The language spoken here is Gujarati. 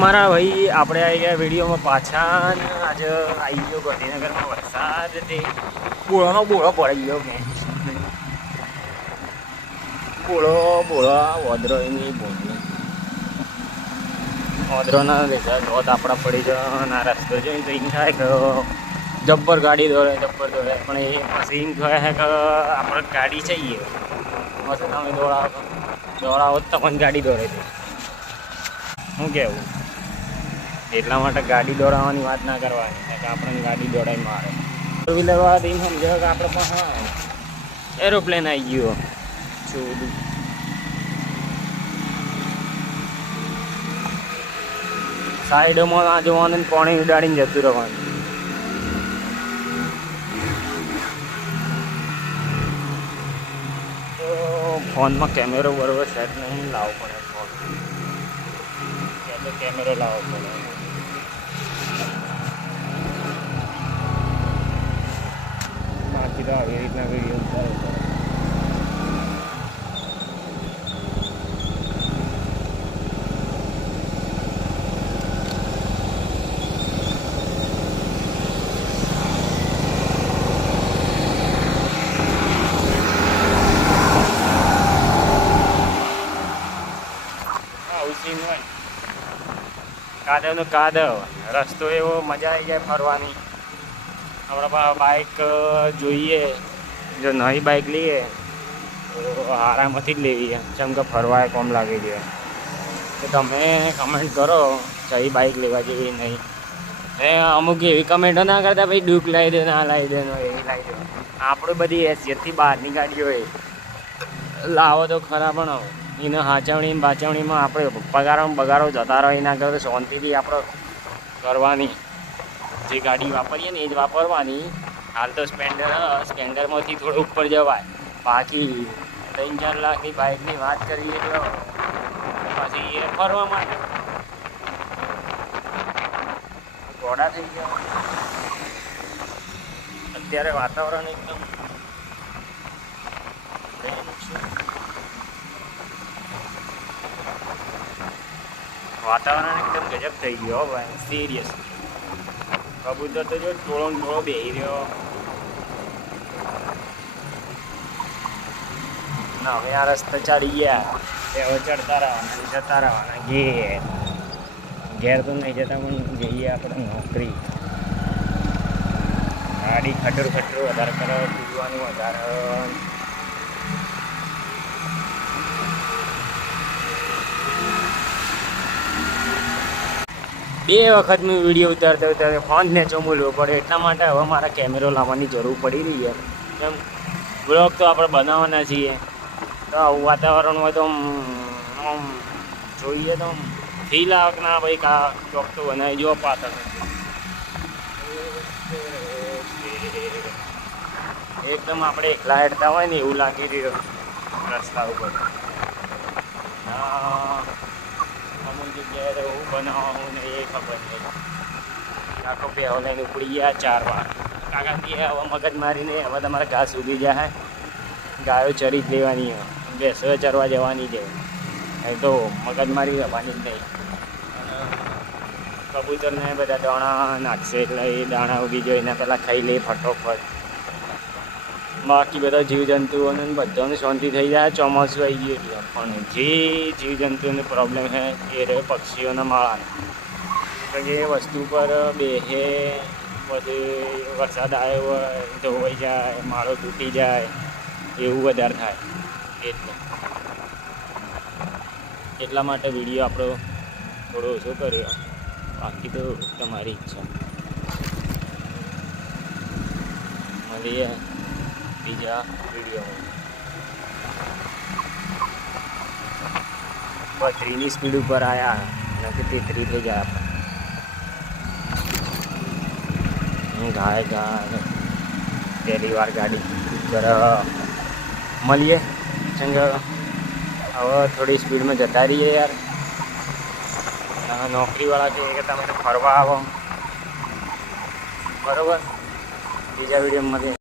મારા ભાઈ આપણે આવી ગયા વિડીયોમાં પાછા ને આજે આવી ગયો ગાંધીનગરમાં વરસાદ તે બોળો પડી ગયો મેં બોળો વોદરો એની બોલી વોદરોના લીધે ધોધ આપણા પડી જાય અને આ રસ્તો જોઈને તો એમ થાય કે જબ્બર ગાડી દોડે પણ એ પછી એમ થાય કે આપણે ગાડી चाहिए પછી તમે દોડાવો તો પણ ગાડી દોડે છે શું કહેવું એટલા માટે ગાડી દોડાવવાની વાત ના કરવાની કે આપણને ગાડી દોડાવી મારે ટુ વ્હીલર વાળા એમ સમજો કે આપણે પણ હા એરોપ્લેન આવી ગયો શું બધું સાઈડમાં આ જોવાનું પાણી ઉડાડીને જતું રહેવાનું તો ફોનમાં કેમેરો બરોબર સેટ નહીં લાવવો પડે ફોન કેમેરો લાવવો પડે બાકી તો આવી રીતના વિડીયો ઉતારવો પડે કાદવનો કાદવ રસ્તો એવો મજા આવી જાય ફરવાની આપણા બાઇક જોઈએ જો નવી બાઇક લઈએ તો આરામથી જ લેવી જેમ કે ફરવા કોમ લાગી જાય તો તમે કમેન્ટ કરો કઈ બાઇક લેવા જેવી નહીં એ અમુક એવી કમેન્ટો ના કરતા ભાઈ ડુક લાવી દે ના લાવી દે એવી લાવી દે આપણે બધી હેસિયતથી બહારની ગાડીઓ હોય લાવો તો ખરા પણ એને હાચવણી બાચવણીમાં આપણે બગારો જતા રહે એના કરતાં શાંતિથી આપણે કરવાની જે ગાડી વાપરીએ ને એ જ વાપરવાની હાલ તો સ્પેન્ડરમાંથી થોડું ઉપર જવાય બાકી 3-4 લાખની બાઇકની વાત કરીએ તો પછી એ ફરવા માટે ઘોડા થઈ ગયા અત્યારે વાતાવરણ એકદમ વાતાવરણ એકદમ ગજબ થઈ ગયો ભાઈ સિરિયસ કબૂતર તો જો ટોળો બેહી રહ્યો ના હવે આ રસ્તા ચડી ગયા હવે ચડતા રહેવાના ઘેર તો નહીં જતા પણ જઈએ આપણે નોકરી ગાડી ખટરું વધારે કરો કૂદવાનું વધારે 2 વખત મેં વિડીયો ઉતારતા ફોન નેચો મૂલવો પડે એટલા માટે હવે મારા કેમેરો લાવવાની જરૂર પડી રહી છે એમ બ્લોગ તો આપણે બનાવવાના છીએ તો આવું વાતાવરણ હોય તો આમ જોઈએ તો ફીલ આવે કે ના ભાઈ કા ચોક તો બનાવી જો પાછળ એકદમ આપણે એકલા હેડતા હોય ને એવું લાગી રહ્યું રસ્તા ઉપર અમુક જગ્યાએ તો હું બનાવવાનું ને એ ખબર નહીં આખો બેહો લઈને ઉપડી ગયા 4 વાર કાકાથી હવે મગજ મારીને હવે તમારે ઘાસ ઉગી જાય ગાયો ચરી જ લેવાની બેસો ચરવા જવાની છે એ તો મગજ મારી રહેવાની જ નહીં કબૂતરને બધા દાણા નાખશે એટલે એ દાણા ઉગી જાય એના પહેલાં ખાઈ લે ફટોફટ બાકી બધા જીવજંતુઓને બધાને શાંતિ થઈ જાય ચોમાસું આવી ગયું એટલે પણ જે જીવજંતુઓને પ્રોબ્લેમ છે એ રહે પક્ષીઓના માળાને તો જે વસ્તુ પર બેસે પછી વરસાદ આવ્યો હોય ધોવાઈ જાય માળો તૂટી જાય એવું વધારે થાય એટલા માટે વિડીયો આપણો થોડો ઓછો કર્યો બાકી તો તમારી ઈચ્છા મળીએ બીજા વિડીયોમાં 32ની સ્પીડ ઉપર આવ્યા નથી 33 થઈ જાય આપણે ગાય પહેલી વાર ગાડી ઉપર મળીએ ચંગ હવે થોડી સ્પીડમાં જતા રહીએ યાર નોકરીવાળા છે કે તમે તો ફરવા આવો બરાબર બીજા વિડીયોમાં મળીએ